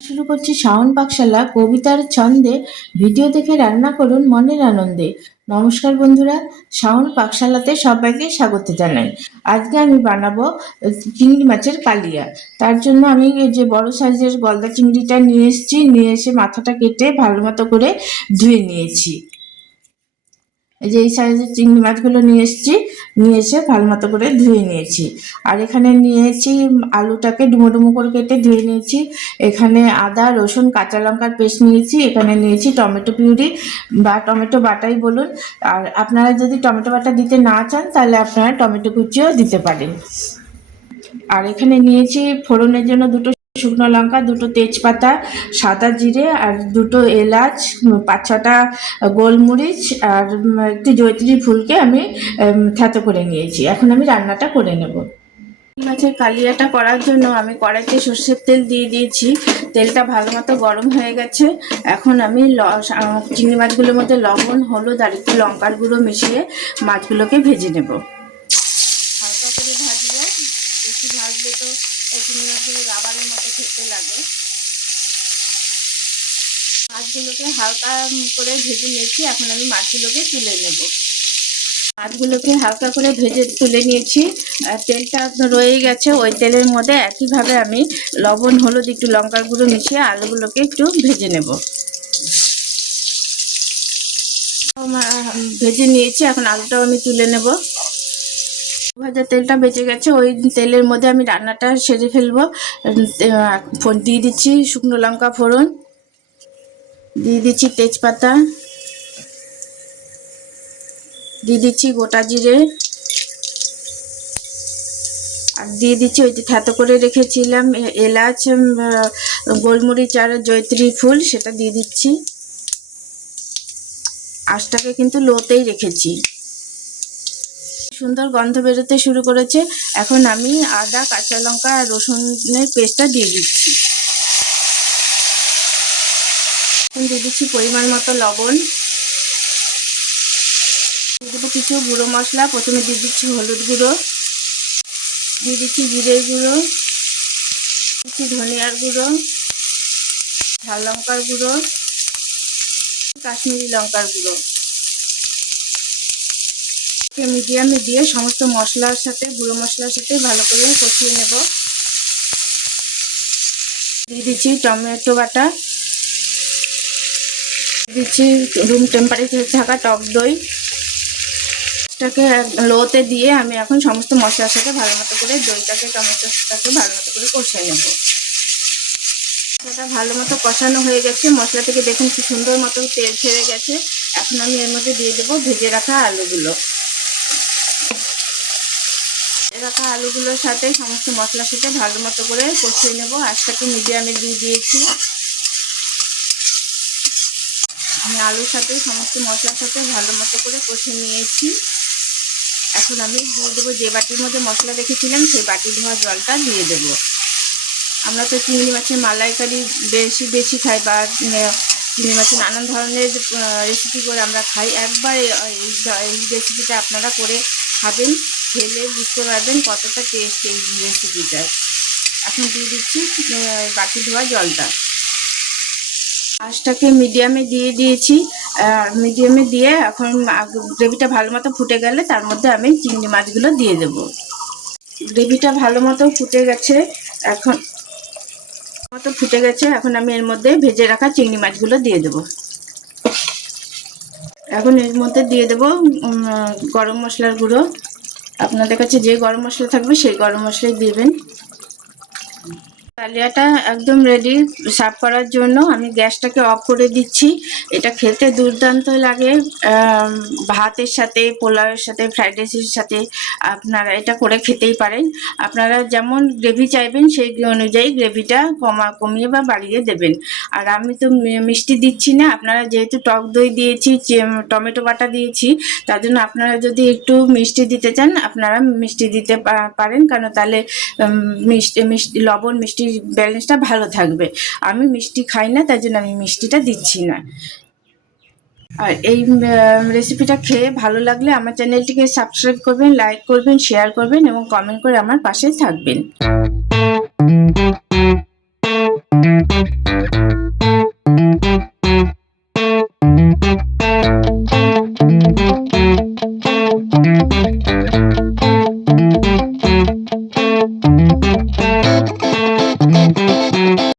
শুরু করছি শাওন পাকশালা কবিতার ছন্দে। ভিডিও দেখে রান্না করুন মনের আনন্দে। নমস্কার বন্ধুরা, শাওন পাকশালাতে সবাইকে স্বাগত জানাই। আজকে আমি বানাবো চিংড়ি মাছের কালিয়া। তার জন্য আমি এই যে বড় সাইজের গলদা চিংড়িটা নিয়ে এসে মাথাটা কেটে ভালো মতো করে ধুয়ে নিয়েছি। এই যে এই সাইজের চিংড়ি মাছগুলো নিয়ে এসে ভালো মতো করে ধুয়ে নিয়েছি। আর এখানে নিয়েছি আলুটাকে ডুমো ডুমো করে কেটে ধুয়ে নিয়েছি। এখানে আদা রসুন কাঁচা লঙ্কার পেস্ট নিয়েছি। এখানে নিয়েছি টমেটো পিউরি বা টমেটো বাটাই বলুন। আর আপনারা যদি টমেটো বাটা দিতে না চান তাহলে আপনারা টমেটো কুচিও দিতে পারেন। আর এখানে নিয়েছি ফোড়নের জন্য দুটো শুকনো লঙ্কা, দুটো তেজপাতা, সাদা জিরে আর দুটো এলাচ, 5-6টা গোলমরিচ আর একটু জয়িত্রী ফুলকে আমি থেতো করে নিয়েছি। এখন আমি রান্নাটা করে নেব। মাছের কালিয়াটা করার জন্য আমি কড়াইতে সর্ষের তেল দিয়ে দিয়েছি। তেলটা ভালো মতো গরম হয়ে গেছে। এখন আমি চিংড়ি মাছগুলোর মধ্যে লবণ, হলুদ আর একটু লঙ্কার গুঁড়ো মিশিয়ে মাছগুলোকে ভেজে নেব। হালকা করে ভাজবো, বেশি ভাজলে তো চিংড়ি মাছগুলো রাবারের মতো খেতে লাগে। মাছগুলোকে হালকা করে ভেজে নিয়েছি। এখন আমি মাছগুলোকে তুলে নেব। মাছগুলোকে হালকা করে ভেজে তুলে নিয়েছি। তেলটা রয়ে গেছে, ওই তেলের মধ্যে একইভাবে আমি লবণ, হলুদ, একটু লঙ্কার গুঁড়ো মিশিয়ে আলুগুলোকে একটু ভেজে নেব। ভেজে নিয়েছি, এখন আলুটাও আমি তুলে নেব। ভাজা তেলটা বেঁচে গেছে, ওই তেলের মধ্যে আমি রান্নাটা সেরে ফেলবো। দিয়ে দিচ্ছি শুকনো লঙ্কা ফোড়ন, দিয়ে দিচ্ছি তেজপাতা, দিয়ে দিচ্ছি গোটা জিরে, আর দিয়ে দিচ্ছি ওই যে থেতো করে রেখেছিলাম এলাচ, গোলমরিচ আর জয়িত্রী ফুল, সেটা দিয়ে দিচ্ছি। আঁচটাকে কিন্তু লোতেই রেখেছি। সুন্দর গন্ধ বেরোতে শুরু করেছে। এখন আমি আদা, কাঁচা লঙ্কা আর রসুনের পেস্টটা দিয়ে দিচ্ছি। এখন দিয়ে দিচ্ছি পরিমাণ মতো লবণ, দিয়ে দেবো কিছু গুঁড়ো মশলা। প্রথমে দিয়ে দিচ্ছি হলুদ গুঁড়ো, দিয়ে দিচ্ছি জিরের গুঁড়ো, দিচ্ছি ধনিয়ার গুঁড়ো, ঝাল লঙ্কার গুঁড়ো, কাশ্মীরি লঙ্কার গুঁড়ো। মিডিয়ামে দিয়ে সমস্ত মশলার সাথে, গুঁড়ো মশলার সাথে ভালো করে কষিয়ে নেব। দিয়ে দিচ্ছি টমেটো বাটা, দিচ্ছি রুম টেম্পারেচারে থাকা টক দই। এটাকে লোতে দিয়ে আমি এখন সমস্ত মশলার সাথে ভালো মতো করে দইটাকে, টমেটোটাকে ভালো মতো করে কষিয়ে নেব। মশলাটা ভালো মতো কষানো হয়ে গেছে। মশলা থেকে দেখুন কি সুন্দর মতো তেল ছেড়ে গেছে। এখন আমি এর মধ্যে দিয়ে দেবো ভেজে রাখা আলুগুলো। আলুগুলোর সাথে সমস্ত মশলার সাথে ভালো মতো করে কষিয়ে নেব। আঁচটাকে মিডিয়ামে দিয়ে দিয়েছি। আমি আলুর সাথে সমস্ত মশলার সাথে ভালো মতো করে কষিয়ে নিয়েছি। এখন আমি দিয়ে দেবো যে বাটির মধ্যে মশলা রেখেছিলাম, সেই বাটি ধোয়া জলটা দিয়ে দেবো। আমরা তো চিংড়ি মাছের মালাইকারি বেশি খাই, বা চিংড়ি মাছের নানান ধরনের রেসিপি করে আমরা খাই। একবার এই রেসিপিটা আপনারা করে খাবেন, খেলে বুঝতে পারবেন কতটা টেস্ট এই রেসিপিটার। এখন দিয়ে দিচ্ছি বাটি ধোয়া জলটা। আঁচটাকে মিডিয়ামে দিয়ে দিয়েছি। মিডিয়ামে দিয়ে এখন গ্রেভিটা ভালো মতো ফুটে গেলে তার মধ্যে আমি চিংড়ি মাছগুলো দিয়ে দেব। গ্রেভিটা ভালো মতো ফুটে গেছে। এখন আমি এর মধ্যে ভেজে রাখা চিংড়ি মাছগুলো দিয়ে দেব। এখন এর মধ্যে দিয়ে দেব গরম মশলার গুঁড়ো। আপনাদের কাছে যে গরম মশলা থাকবে সেই গরম মশলাই দিবেন। ডালিয়াটা একদম রেডি সার্ভ করার জন্য। আমি গ্যাসটাকে অফ করে দিচ্ছি। এটা খেতে দুর্দান্ত লাগে, ভাতের সাথে, পোলাওয়ের সাথে, ফ্রাইড রাইসের সাথে আপনারা এটা করে খেতেই পারেন। আপনারা যেমন গ্রেভি চাইবেন সেই অনুযায়ী গ্রেভিটা কমিয়ে বা বাড়িয়ে দেবেন। আর আমি তো মিষ্টি দিচ্ছি না, আপনারা যেহেতু টক দই দিয়েছি, টমেটো বাটা দিয়েছি, তার জন্য আপনারা যদি একটু মিষ্টি দিতে চান আপনারা মিষ্টি দিতে পারেন, কারণ তাহলে মিষ্টি লবণ মিষ্টির ব্যালেন্সটা ভালো থাকবে। আমি মিষ্টি খাই না, তাই জন্য আমি মিষ্টিটা দিচ্ছি না। আর এই রেসিপিটা খেয়ে ভালো লাগলে আমার চ্যানেলটিকে সাবস্ক্রাইব করবেন, লাইক করবেন, শেয়ার করবেন এবং কমেন্ট করে আমার পাশে থাকবেন।